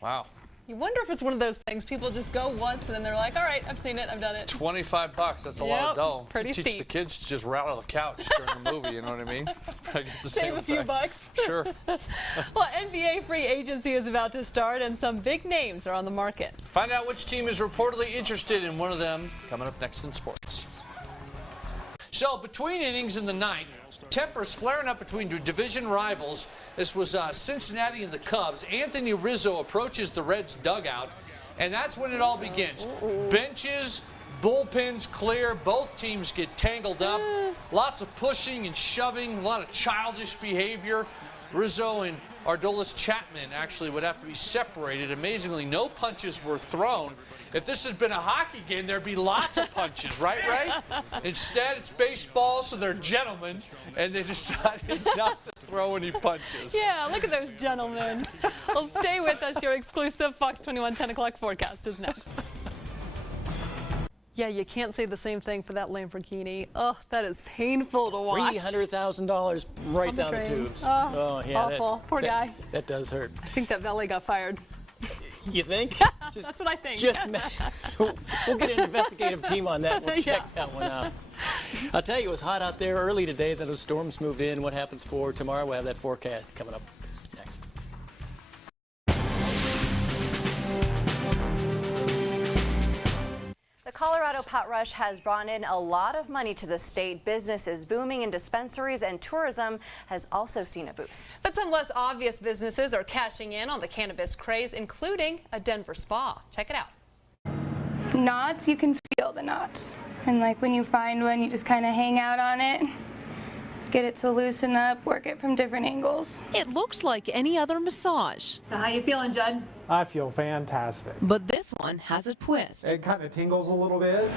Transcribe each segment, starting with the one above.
Wow. You wonder if it's one of those things people just go once and then they're like, all right, I've seen it, I've done it. $25, that's a lot of dough. Pretty Teach steep. the kids to just rattle the couch during the movie, you know what I mean? I get the Save same a few effect. bucks. Sure. Well, NBA free agency is about to start and some big names are on the market. Find out which team is reportedly interested in one of them coming up next in sports. So between innings in the ninth, tempers flaring up between division rivals. This was Cincinnati and the Cubs. Anthony Rizzo approaches the Reds' dugout, and that's when it all begins. Benches, bullpens clear. Both teams get tangled up. Lots of pushing and shoving, a lot of childish behavior. Rizzo and Aroldis Chapman actually would have to be separated. Amazingly, no punches were thrown. If this had been a hockey game, there'd be lots of punches, right, Ray? Instead, it's baseball, so they're gentlemen, and they decided not to throw any punches. Yeah, look at those gentlemen. Well, stay with us. Your exclusive Fox 21 10 o'clock forecast is next. Yeah, you can't say the same thing for that Lamborghini. Oh, that is painful to watch. $300,000 right down the tubes. Oh, yeah, awful. Poor guy. That does hurt. I think that valet got fired. You think? That's what I think. We'll get an investigative team on that. We'll check that one out. I'll tell you, it was hot out there early today. Then those storms moved in. What happens for tomorrow? We'll have that forecast coming up next. The Colorado pot rush has brought in a lot of money to the state. Business is booming in dispensaries, and tourism has also seen a boost. But some less obvious businesses are cashing in on the cannabis craze, including a Denver spa. Check it out. Knots, you can feel the knots. And like when you find one, you just kind of hang out on it, get it to loosen up, work it from different angles. It looks like any other massage, So how you feeling, Judd? I feel fantastic. but this one has a twist. It kind of tingles a little bit.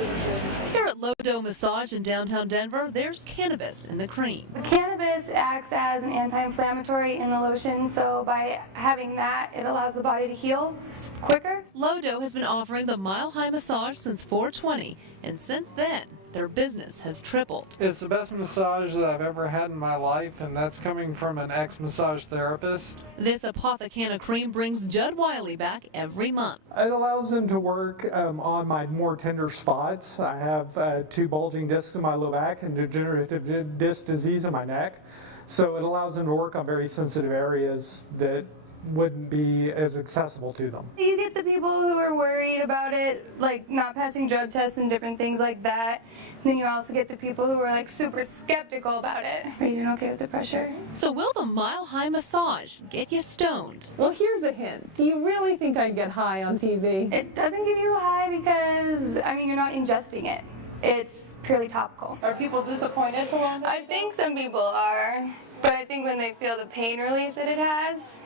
Here at Lodo Massage in downtown Denver, there's cannabis in the cream. The cannabis acts as an anti-inflammatory in the lotion, so by having that, it allows the body to heal quicker. Lodo has been offering the Mile High Massage since 420, and since then, their business has tripled. It's the best massage that I've ever had in my life, and that's coming from an ex-massage therapist. This Apothecana cream brings Judd Wiley back every month. It allows them to work on my more tender spots. I have 2 bulging discs in my low back and degenerative disc disease in my neck. So it allows them to work on very sensitive areas that wouldn't be as accessible to them. You get the people who are worried about it, like not passing drug tests and different things like that. And then you also get the people who are like super skeptical about it. Are you doing okay with the pressure? So will the Mile High Massage get you stoned? Well, here's a hint. Do you really think I'd get high on TV? It doesn't give you high because, I mean, you're not ingesting it. It's purely topical. Are people disappointed for long? I think some people are, but I think when they feel the pain relief that it has,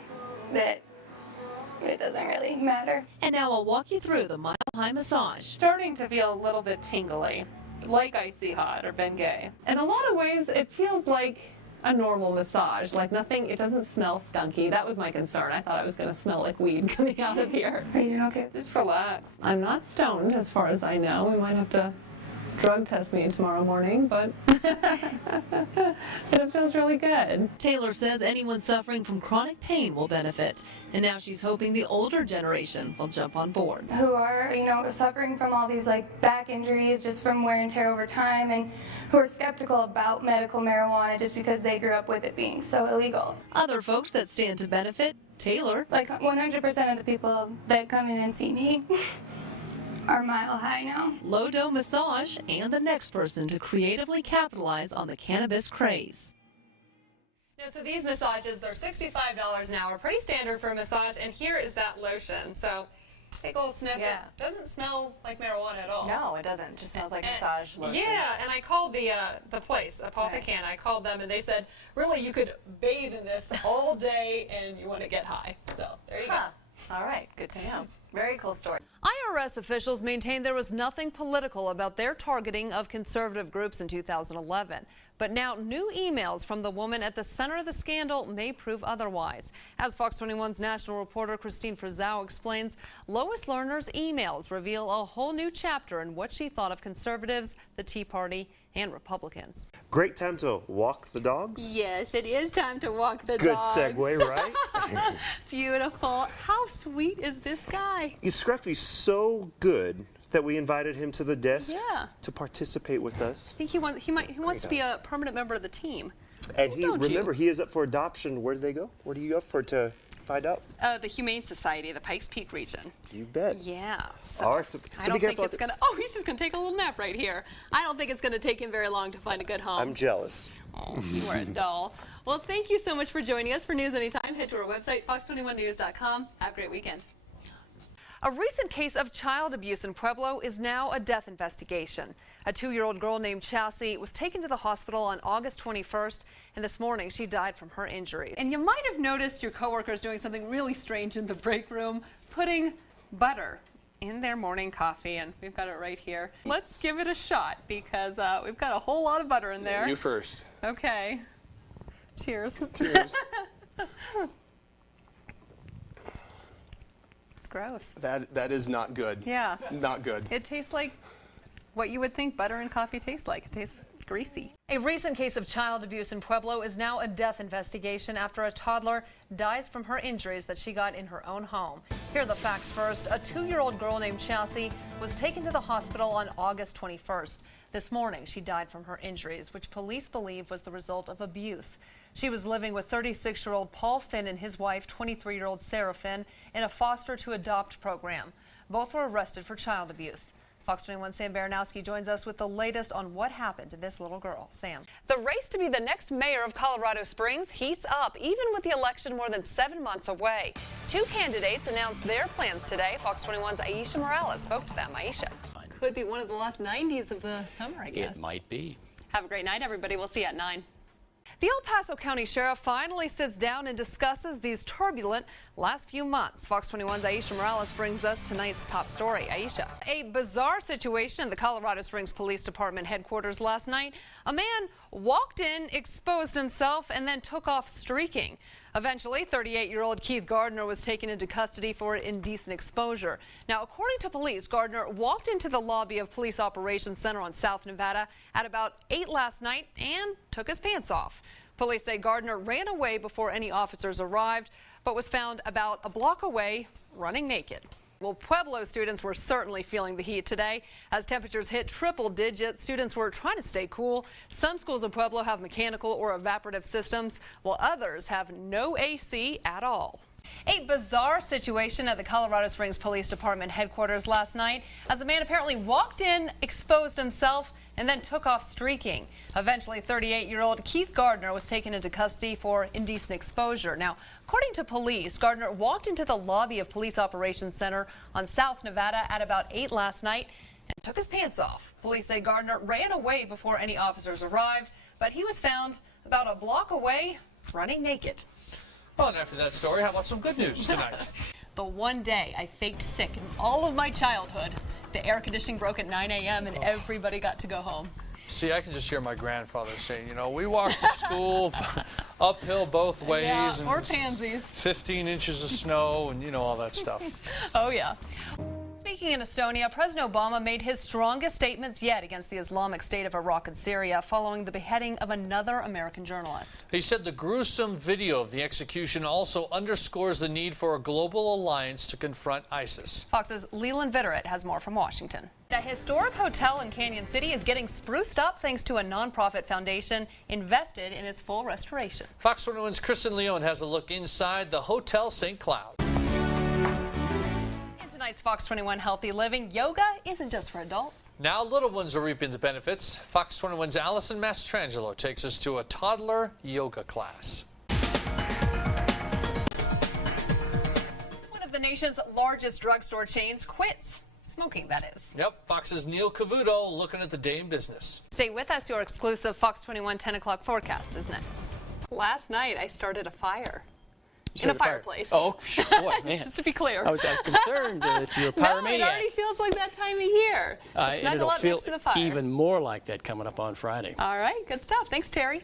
that it doesn't really matter. And now I'll walk you through the Mile High Massage. Starting to feel a little bit tingly, like Icy Hot or Bengay. In a lot of ways, it feels like a normal massage, like nothing, it doesn't smell skunky. That was my concern. I thought I was going to smell like weed coming out of here. Are you doing okay? Just relax. I'm not stoned as far as I know. We might have to drug test me tomorrow morning, but it feels really good. Taylor says anyone suffering from chronic pain will benefit, and now she's hoping the older generation will jump on board. Who are, you know, suffering from all these like back injuries just from wear and tear over time, and who are skeptical about medical marijuana just because they grew up with it being so illegal. Other folks that stand to benefit, Taylor. Like 100% of the people that come in and see me are Mile High now. Lodo Massage, and the next person to creatively capitalize on the cannabis craze. Now, so these massages, they're $65 an hour, pretty standard for a massage, and here is that lotion. So take a little sniff. Yeah. It doesn't smell like marijuana at all. No, it doesn't. It just smells like massage lotion. Yeah, and I called the place, Apothecana. I called them, and they said, really, you could bathe in this all day, and you want to get high. So there you go. All right, good to know. Very cool story. IRS officials maintain there was nothing political about their targeting of conservative groups in 2011. But now new emails from the woman at the center of the scandal may prove otherwise. As Fox 21's national reporter Christine Frizzau explains, Lois Lerner's emails reveal a whole new chapter in what she thought of conservatives, the Tea Party, and Republicans. Great time to walk the dogs. Yes, it is time to walk the Good dogs. segue, right? Beautiful. How sweet is this guy? Scruffy's so good that we invited him to the desk to participate with us. I think he wants to be a permanent member of the team. And he is up for adoption. Where do they go? Where do you go to find out? The Humane Society, the Pikes Peak region. You bet. Yeah. So All right, so I don't be think careful. it's gonna. Oh, he's just gonna take a little nap right here. I don't think it's gonna take him very long to find a good home. I'm jealous. Oh, you are a doll. Well, thank you so much for joining us. For news anytime, head to our website, fox21news.com. Have a great weekend. A recent case of child abuse in Pueblo is now a death investigation. A 2-year-old girl named Chelsea was taken to the hospital on August 21st, and this morning she died from her injuries. And you might have noticed your coworkers doing something really strange in the break room, putting butter in their morning coffee, and we've got it right here. Let's give it a shot because we've got a whole lot of butter in there. You first. Okay. Cheers. Cheers. It's gross. That is not good. Yeah. Not good. It tastes like what you would think butter and coffee tastes like. It tastes greasy. A recent case of child abuse in Pueblo is now a death investigation after a toddler dies from her injuries that she got in her own home. Here are the facts first. A 2-year-old girl named Chelsea was taken to the hospital on August 21st. This morning, she died from her injuries, which police believe was the result of abuse. She was living with 36-year-old Paul Finn and his wife, 23-year-old Sarah Finn, in a foster to adopt program. Both were arrested for child abuse. Fox 21's Sam Baranowski joins us with the latest on what happened to this little girl. Sam. The race to be the next mayor of Colorado Springs heats up, even with the election more than 7 months away. 2 candidates announced their plans today. Fox 21's Aisha Morales spoke to them. Aisha. Could be one of the last 90s of the summer, I guess. It might be. Have a great night, everybody. We'll see you at 9. The El Paso County Sheriff finally sits down and discusses these turbulent last few months. Fox 21's Aisha Morales brings us tonight's top story. Aisha. A bizarre situation in the Colorado Springs Police Department headquarters last night. A man walked in, exposed himself, and then took off streaking. Eventually, 38-year-old Keith Gardner was taken into custody for indecent exposure. Now, according to police, Gardner walked into the lobby of Police Operations Center on South Nevada at about 8 last night and took his pants off. Police say Gardner ran away before any officers arrived, but was found about a block away running naked. Well, Pueblo students were certainly feeling the heat today. As temperatures hit triple digits, students were trying to stay cool. Some schools in Pueblo have mechanical or evaporative systems, while others have no AC at all. A bizarre situation at the Colorado Springs Police Department headquarters last night as a man apparently walked in, exposed himself, and then took off streaking. Eventually, 38-year-old Keith Gardner was taken into custody for indecent exposure. Now, according to police, Gardner walked into the lobby of Police Operations Center on South Nevada at about 8 last night and took his pants off. Police say Gardner ran away before any officers arrived, but he was found about a block away running naked. Well, and after that story, how about some good news tonight? The one day I faked sick in all of my childhood, the air conditioning broke at 9 a.m. and everybody got to go home. See, I can just hear my grandfather saying, you know, we walked to school uphill both ways. Yeah, and or pansies. 15 inches of snow and, you know, all that stuff. Oh, yeah. Speaking in Estonia, President Obama made his strongest statements yet against the Islamic State of Iraq and Syria following the beheading of another American journalist. He said the gruesome video of the execution also underscores the need for a global alliance to confront ISIS. Fox's Leland Vitteret has more from Washington. A historic hotel in Canyon City is getting spruced up thanks to a nonprofit foundation invested in its full restoration. Fox 21's Kristen Leone has a look inside the Hotel St. Cloud. Tonight's Fox 21 Healthy Living, yoga isn't just for adults. Now little ones are reaping the benefits. Fox 21's Allison Mastrangelo takes us to a toddler yoga class. One of the nation's largest drugstore chains quits smoking, that is. Yep, Fox's Neil Cavuto looking at the day in business. Stay with us. Your exclusive Fox 21 10 o'clock forecast is next. Last night I started a fire. in a fireplace. Oh, boy, man. Just to be clear. I was concerned that you're a pyromaniac. No, it already feels like that time of year. And it'll up feel next to the fire. even more like that coming up on Friday. All right, good stuff. Thanks, Terry.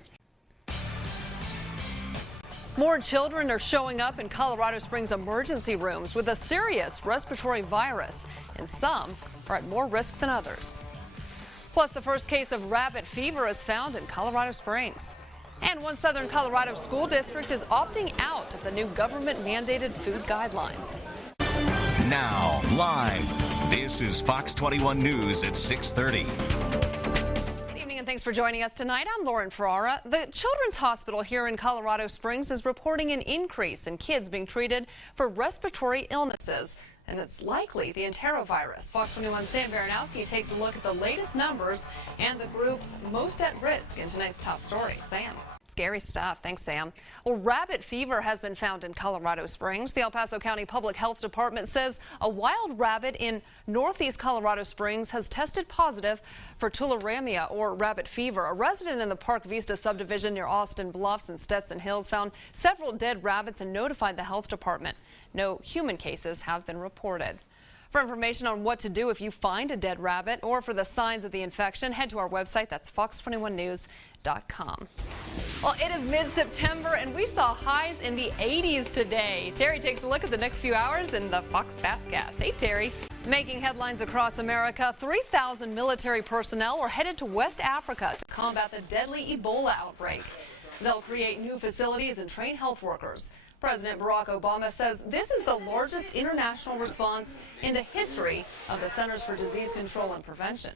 More children are showing up in Colorado Springs emergency rooms with a serious respiratory virus, and some are at more risk than others. Plus, the first case of rabbit fever is found in Colorado Springs. And one southern Colorado school district is opting out of the new government-mandated food guidelines. Now, live, this is Fox 21 News at 6:30. Good evening and thanks for joining us tonight. I'm Lauren Ferrara. The Children's Hospital here in Colorado Springs is reporting an increase in kids being treated for respiratory illnesses. And it's likely the enterovirus. Fox 21's Sam Baranowski takes a look at the latest numbers and the groups most at risk in tonight's top story. Sam. Scary stuff. Thanks, Sam. Well, rabbit fever has been found in Colorado Springs. The El Paso County Public Health Department says a wild rabbit in northeast Colorado Springs has tested positive for tularemia, or rabbit fever. A resident in the Park Vista subdivision near Austin Bluffs and Stetson Hills found several dead rabbits and notified the health department. No human cases have been reported. For information on what to do if you find a dead rabbit or for the signs of the infection, head to our website. That's fox21news.com. Well, it is mid-September and we saw highs in the 80s today. Terry takes a look at the next few hours in the Fox Fastcast. Hey, Terry. Making headlines across America, 3,000 military personnel are headed to West Africa to combat the deadly Ebola outbreak. They'll create new facilities and train health workers. President Barack Obama says this is the largest international response in the history of the Centers for Disease Control and Prevention.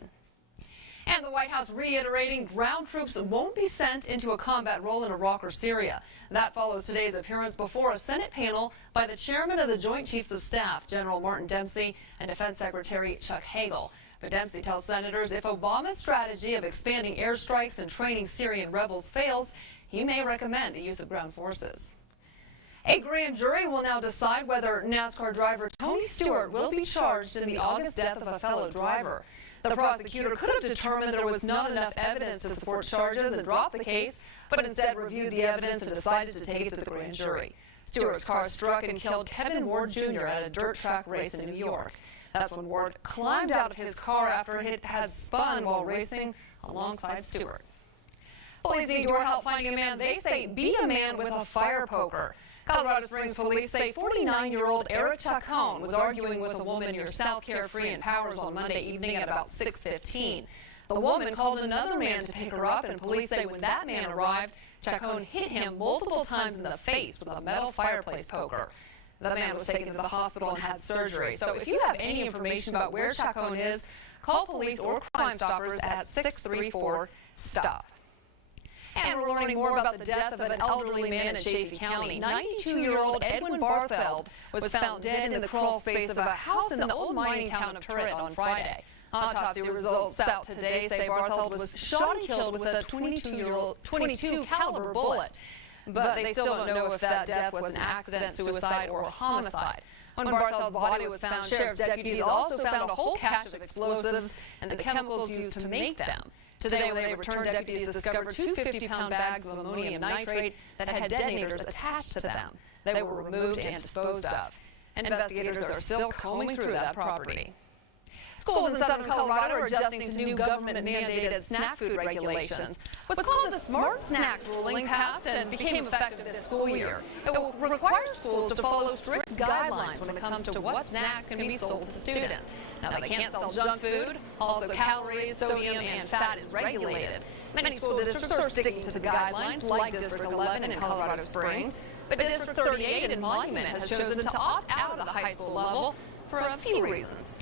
And the White House reiterating ground troops won't be sent into a combat role in Iraq or Syria. That follows today's appearance before a Senate panel by the chairman of the Joint Chiefs of Staff, General Martin Dempsey, and Defense Secretary Chuck Hagel. But Dempsey tells senators if Obama's strategy of expanding airstrikes and training Syrian rebels fails, he may recommend the use of ground forces. A grand jury will now decide whether NASCAR driver Tony Stewart will be charged in the August death of a fellow driver. The prosecutor could have determined there was not enough evidence to support charges and dropped the case, but instead reviewed the evidence and decided to take it to the grand jury. Stewart's car struck and killed Kevin Ward Jr. at a dirt track race in New York. That's when Ward climbed out of his car after it had spun while racing alongside Stewart. Police need your help finding a man they say beat a man with a fire poker. Colorado Springs police say 49-year-old Eric Chacon was arguing with a woman near South Carefree and Powers on Monday evening at about 6:15. The woman called another man to pick her up, and police say when that man arrived, Chacon hit him multiple times in the face with a metal fireplace poker. The man was taken to the hospital and had surgery. So if you have any information about where Chacon is, call police or Crime Stoppers at 634-STOP. And we're learning more about the death of an elderly man in Chaffee County. 92-year-old Edwin Bartheld was found dead in the crawl space of a house in the old mining town of Turret on Friday. Autopsy results out today say Bartheld was shot and killed with a .22 caliber bullet. But they still don't know if that death was an accident, suicide, or homicide. When Bartheld's body was found, sheriff's deputies also found a whole cache of explosives and the chemicals used to make them. Today, when they returned, deputies discovered two 50-pound bags of ammonium nitrate that had detonators attached to them. They were removed and disposed of. Investigators are still combing through that property. Schools in southern Colorado are adjusting to new government-mandated snack food regulations. What's called the Smart Snacks ruling passed and became effective this school year. It will require schools to follow strict guidelines when it comes to what snacks can be sold to students. Now, they can't sell junk food. Also, calories, sodium, and fat is regulated. Many school districts are sticking to the guidelines, like District 11 in Colorado Springs. But District 38 in Monument has chosen to opt out of the high school level for a few reasons.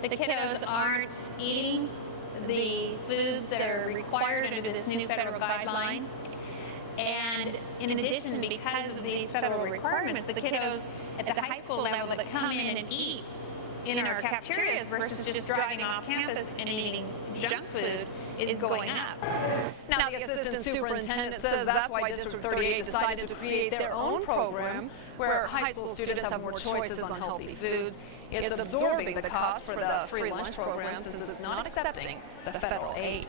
The kiddos aren't eating the foods that are required under this new federal guideline. And in addition, because of these federal requirements, the kiddos at the high school level that come in and eat in our cafeterias versus just driving off campus and eating junk food is going up. Now, the assistant superintendent says that's why District 38 decided to create their own program where high school students have more choices on healthy foods. It's absorbing the cost for the free lunch program since it's not accepting the federal aid.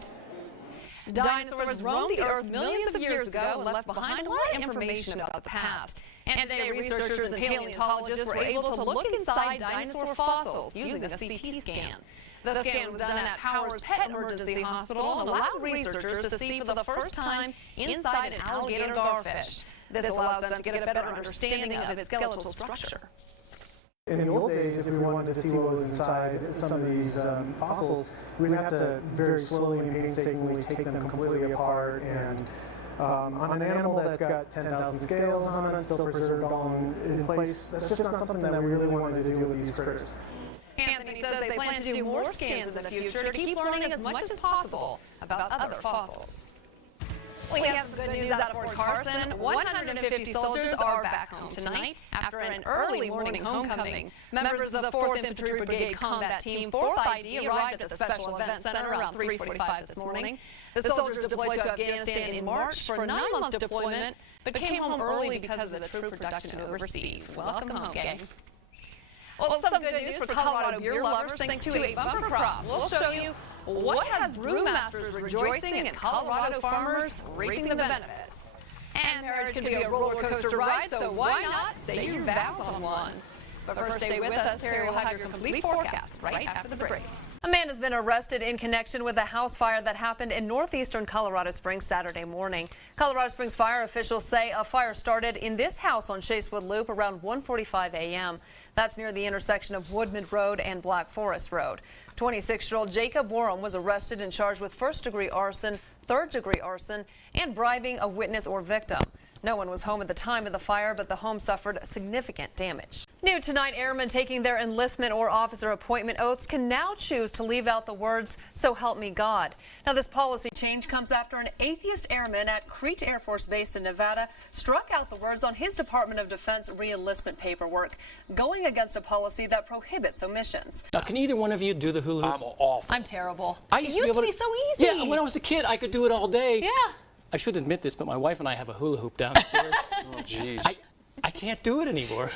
Dinosaurs roamed the earth millions of years ago and left behind a lot of information about the past. And today, researchers and paleontologists were able to look inside dinosaur fossils using a CT scan. The scan was done at Powers Pet Emergency Hospital and allowed researchers to see for the first time inside an alligator garfish. This allows them to get a better understanding of its skeletal structure. In the old days, if we wanted to see what was inside some of these fossils, we'd have to very slowly and painstakingly take them completely apart. And on an animal that's got 10,000 scales on it, still preserved all in place, that's just not something that we really wanted to do with these critters. Anthony says they plan to do more scans in the future to keep learning as much as possible about other fossils. We have some good news out of Fort Carson. 150 soldiers are back home tonight after an early morning homecoming. Members of the 4th Infantry Brigade Combat Team 4th ID arrived at the Special Event Center around 3:45 this morning. The soldiers deployed to Afghanistan in March for a 9-month deployment, but came home early because of the troop production overseas. Welcome home, gang. Well, some good news for Colorado beer lovers thanks to a bumper crop. We'll show you what has brewmasters rejoicing and Colorado farmers reaping the benefits. And marriage can be a roller coaster ride, so why not say your vows on one? But first, stay with us. Terry will have your complete forecast right after the break. A man has been arrested in connection with a house fire that happened in northeastern Colorado Springs Saturday morning. Colorado Springs fire officials say a fire started in this house on Chasewood Loop around 1:45 a.m. That's near the intersection of Woodman Road and Black Forest Road. 26-year-old Jacob Warren was arrested and charged with first-degree arson, third-degree arson, and bribing a witness or victim. No one was home at the time of the fire, but the home suffered significant damage. New tonight, airmen taking their enlistment or officer appointment oaths can now choose to leave out the words, "So help me God." Now, this policy change comes after an atheist airman at Crete Air Force Base in Nevada struck out the words on his Department of Defense re-enlistment paperwork, going against a policy that prohibits omissions. Now, can either one of you do the hula hoop? I'm awful. I'm terrible. It used to be so easy. Yeah, when I was a kid, I could do it all day. Yeah. I should admit this, but my wife and I have a hula hoop downstairs. Oh, jeez. I can't do it anymore.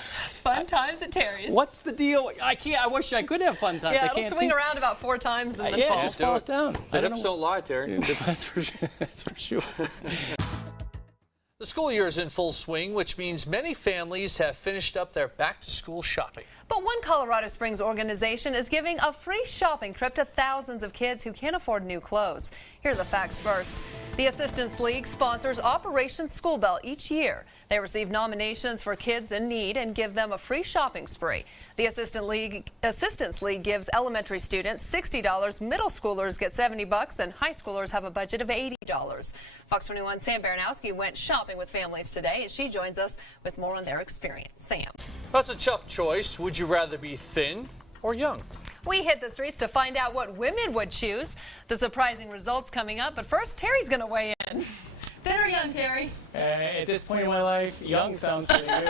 Fun times at Terry's. What's the deal? I can't. I wish I could have fun times. Yeah, I can't it'll swing around about 4 times and then fall. It just falls down. The hips don't lie, Terry. That's for sure. The school year is in full swing, which means many families have finished up their back-to-school shopping. But one Colorado Springs organization is giving a free shopping trip to thousands of kids who can't afford new clothes. Here are the facts first. The Assistance League sponsors Operation School Bell each year. They receive nominations for kids in need and give them a free shopping spree. The Assistance League gives elementary students $60, middle schoolers get $70, and high schoolers have a budget of $80. Fox 21's Sam Baranowski went shopping with families today, and she joins us with more on their experience. Sam. That's a tough choice. Would you rather be thin or young? We hit the streets to find out what women would choose. The surprising results coming up, but first, Terry's going to weigh in. Thin or young, Terry? At this point in my life, young sounds pretty good.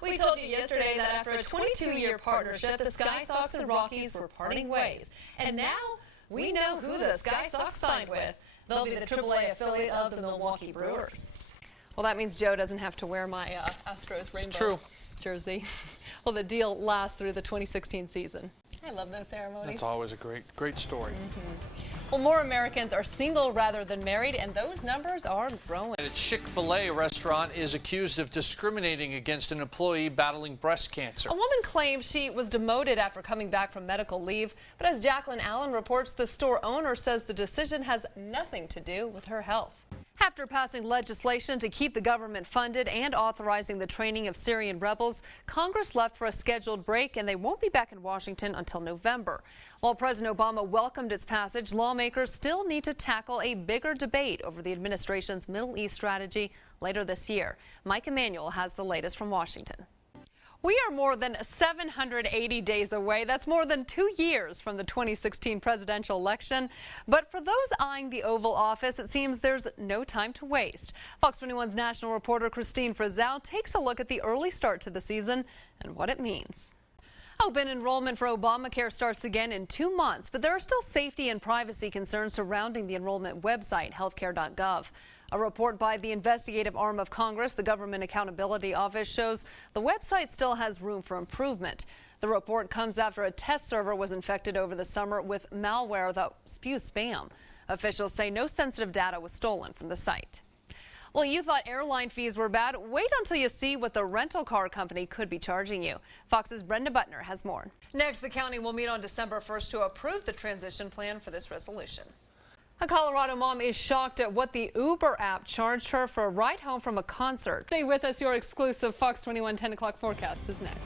We told you yesterday that after a 22-year partnership, the Sky Sox and Rockies were parting ways. And now we know who the Sky Sox signed with. They'll be the AAA affiliate of the Milwaukee Brewers. Well, that means Joe doesn't have to wear my Astros rainbow jersey. Well, the deal lasts through the 2016 season. I love those ceremonies. That's always a great story. Well, more Americans are single rather than married, and those numbers are growing. A Chick-fil-A restaurant is accused of discriminating against an employee battling breast cancer. A woman claims she was demoted after coming back from medical leave, but as Jacqueline Allen reports, the store owner says the decision has nothing to do with her health. After passing legislation to keep the government funded and authorizing the training of Syrian rebels, Congress left for a scheduled break, and they won't be back in Washington until November. While President Obama welcomed its passage, lawmakers still need to tackle a bigger debate over the administration's Middle East strategy later this year. Mike Emanuel has the latest from Washington. We are more than 780 days away. That's more than 2 years from the 2016 presidential election. But for those eyeing the Oval Office, it seems there's no time to waste. Fox 21's national reporter Christine Frizzell takes a look at the early start to the season and what it means. Open enrollment for Obamacare starts again in 2 months, but there are still safety and privacy concerns surrounding the enrollment website, healthcare.gov. A report by the investigative arm of Congress, the Government Accountability Office, shows the website still has room for improvement. The report comes after a test server was infected over the summer with malware that spews spam. Officials say no sensitive data was stolen from the site. Well, you thought airline fees were bad. Wait until you see what the rental car company could be charging you. Fox's Brenda Butner has more. Next, the county will meet on December 1st to approve the transition plan for this resolution. A Colorado mom is shocked at what the Uber app charged her for a ride home from a concert. Stay with us. Your exclusive Fox 21 10 o'clock forecast is next.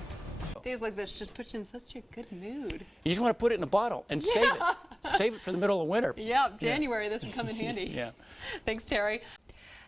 Days like this just put you in such a good mood. You just want to put it in a bottle and save it. Save it for the middle of winter. Yeah, January, this would come in handy. Yeah. Thanks, Terry.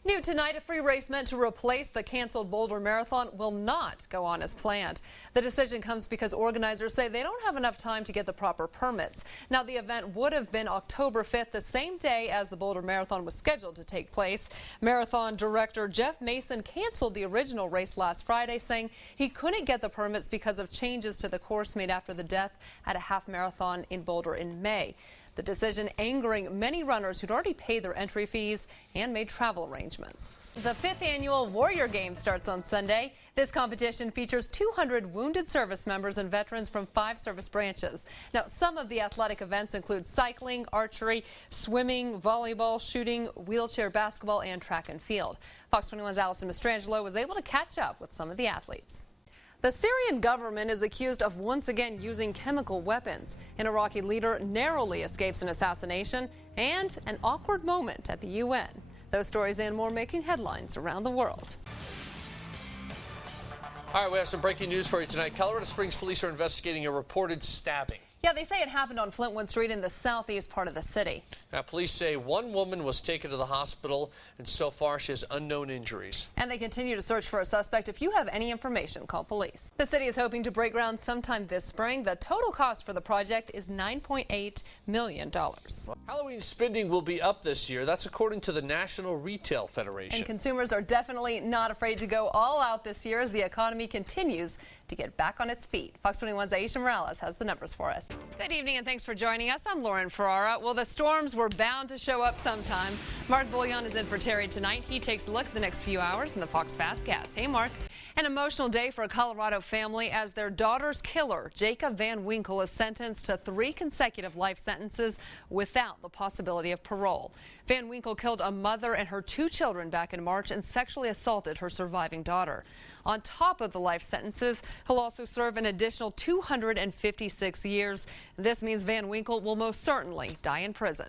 New tonight, a free race meant to replace the canceled Boulder Marathon will not go on as planned. The decision comes because organizers say they don't have enough time to get the proper permits. Now, the event would have been October 5th, the same day as the Boulder Marathon was scheduled to take place. Marathon director Jeff Mason canceled the original race last Friday, saying he couldn't get the permits because of changes to the course made after the death at a half marathon in Boulder in May. The decision angering many runners who'd already paid their entry fees and made travel arrangements. The 5th annual Warrior Games starts on Sunday. This competition features 200 wounded service members and veterans from 5 service branches. Now, some of the athletic events include cycling, archery, swimming, volleyball, shooting, wheelchair basketball, and track and field. Fox 21's Allison Mastrangelo was able to catch up with some of the athletes. The Syrian government is accused of once again using chemical weapons. An Iraqi leader narrowly escapes an assassination and an awkward moment at the UN. Those stories and more making headlines around the world. All right, we have some breaking news for you tonight. Colorado Springs police are investigating a reported stabbing. Yeah, they say it happened on Flintwood Street in the southeast part of the city. Now, police say one woman was taken to the hospital, and so far she has unknown injuries. And they continue to search for a suspect. If you have any information, call police. The city is hoping to break ground sometime this spring. The total cost for the project is $9.8 million. Halloween spending will be up this year. That's according to the National Retail Federation. And consumers are definitely not afraid to go all out this year as the economy continues to get back on its feet. Fox 21's Aisha Morales has the numbers for us. Good evening and thanks for joining us. I'm Lauren Ferrara. Well, the storms were bound to show up sometime. Mark Bouillon is in for Terry tonight. He takes a look at the next few hours in the Fox Fastcast. Hey, Mark. An emotional day for a Colorado family as their daughter's killer, Jacob Van Winkle, is sentenced to 3 consecutive life sentences without the possibility of parole. Van Winkle killed a mother and her 2 children back in March and sexually assaulted her surviving daughter. On top of the life sentences, he'll also serve an additional 256 years. This means Van Winkle will most certainly die in prison.